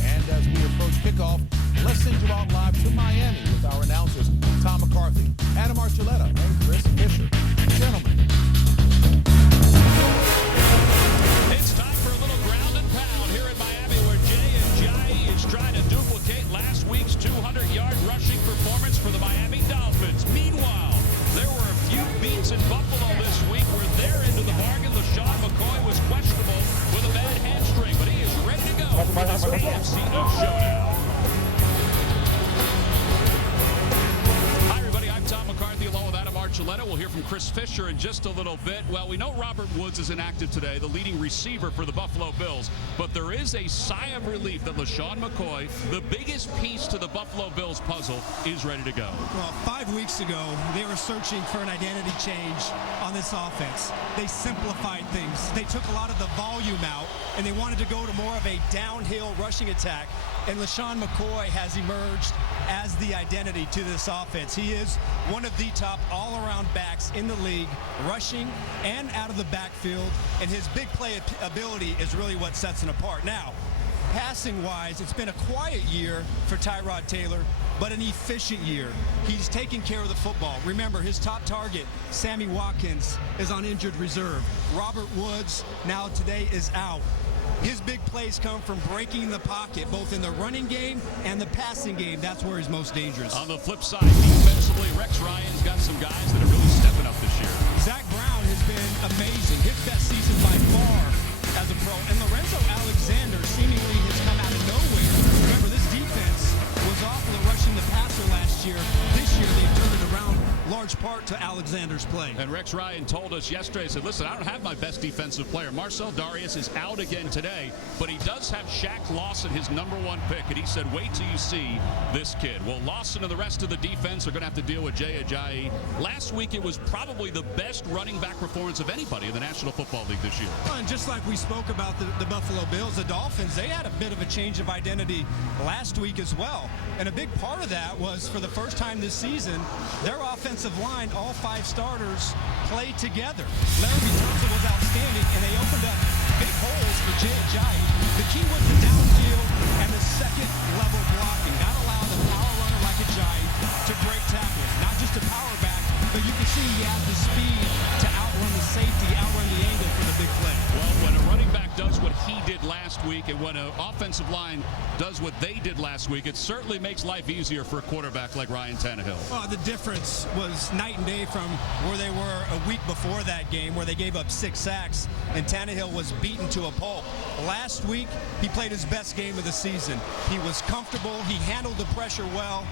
And as we approach kickoff, let's send you out live to Miami with our announcers, Tom McCarthy, Adam Archuleta, and Chris Fisher. Gentlemen. It's time for a little ground and pound here in Miami, where Jay is trying to duplicate last week's 200-yard rushing performance for the Miami Dolphins. Meanwhile, there were a few beats in Buffalo this week where they're into the bargain. LaShawn McCoy was questionable with a bad hamstring, but he is ready to go for this AFC North showdown. Hi, everybody. I'm Tom McCarthy along with Adam Archuleta. We'll hear from Chris Fisher in just a little bit. Well, we know Robert Woods is inactive today, the leading receiver for the Buffalo Bills, but there is a sigh of relief that LaShawn McCoy, the biggest piece to the Buffalo Bills puzzle, is ready to go. Well, 5 weeks ago, they were searching for an identity change on this offense. They simplified things. They took a lot of the volume out, and they wanted to go to more of a downhill rushing attack. And LaShawn McCoy has emerged as the identity to this offense. He is one of the top all-around backs in the league, rushing and out of the backfield, and his big play ability is really what sets him apart. Now, passing-wise, it's been a quiet year for Tyrod Taylor, but an efficient year. He's taking care of the football. Remember, his top target, Sammy Watkins, is on injured reserve. Robert Woods, now today, is out. His big plays come from breaking the pocket, both in the running game and the passing game. That's where he's most dangerous. On the flip side, defensively, Rex Ryan's got some guys that are really stepping up this year. Zach Brown has been amazing. His best season by far as a pro. And Lorenzo Alexander seemingly has come out of nowhere. Remember, this defense was awful at rushing the passer last year. This year, they've turned it around large part to Alexander's play. And Rex Ryan told us yesterday, he said, listen, I don't have my best defensive player. Marcel Darius is out again today, but he does have Shaq Lawson, his #1 pick, and he said, wait till you see this kid. Well, Lawson and the rest of the defense are going to have to deal with Jay Ajayi. Last week, it was probably the best running back performance of anybody in the National Football League this year. Well, and just like we spoke about the Buffalo Bills, the Dolphins, they had a bit of a change of identity last week as well. And a big part of that was, for the first time this season, their offensive line, all 5 starters, played together. Laremy Tunsil was outstanding, and they opened up big holes for Jay Ajayi. The key was the downfield and the second-level blocking. Not allow the power runner like Ajayi to break tackles. Not just a power back, but you can see he has the speed to outrun the safety, outrun the angle for the big play. Well, when a running back does what he did last week, and when an offensive line does what they did last week, it certainly makes life easier for a quarterback like Ryan Tannehill. Well, the difference was night and day from where they were a week before that game, where they gave up 6 sacks, and Tannehill was beaten to a pulp. Last week, he played his best game of the season. He was comfortable. He handled the pressure well.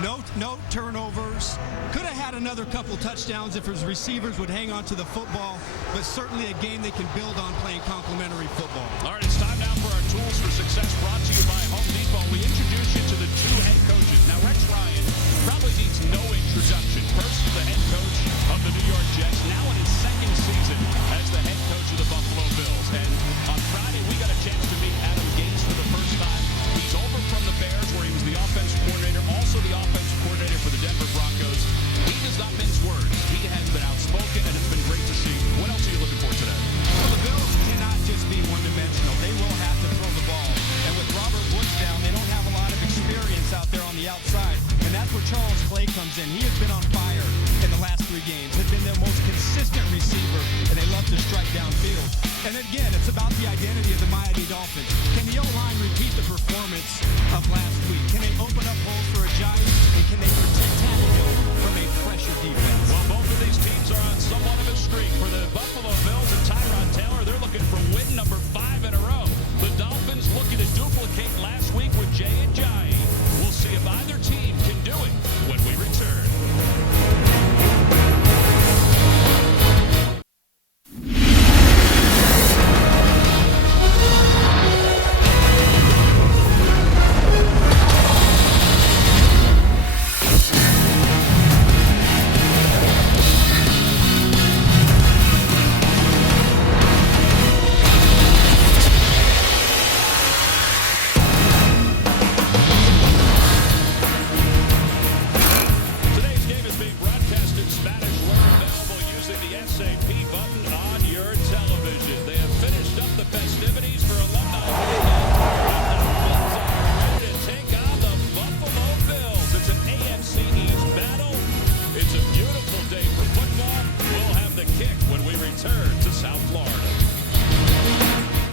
No turnovers. Could have had another couple touchdowns if his receivers would hang on to the football, but certainly a game they can build on playing complementary football. All right, it's time now for our Tools for Success, brought to you by Home Depot. We introduce you to the 2 head coaches. Now, Rex Ryan probably needs no introduction. First, the head coach of the New York Jets, now in his 2nd season as the head coach of the Buffalo Bills. And on Friday, we got a chance to meet Adam Gase for the first time. He's over from the Bears, where he was the offensive coordinator, also the offensive coordinator for the Denver Broncos. He does not mince words. He has been outspoken, and it's been great to see. What else are you looking for today? Well, the Bills cannot just be one-dimensional. They will have to throw the ball. And with Robert Woods down, they don't have a lot of experience out there on the outside. And that's where Charles Clay comes in. He has been on fire in the last 3 games. Has been their most consistent receiver, and they love to strike downfield. And again, it's about the identity of the Miami Dolphins. Can the O-line repeat the performance of last week? Can they open up holes for Ajayi? And can they protect Tannehill from a pressure defense? Well, both of these teams are on somewhat of a streak. For the Buffalo Bills and Tyrod Taylor, they're looking for win number 5 in a row. The Dolphins looking to duplicate last week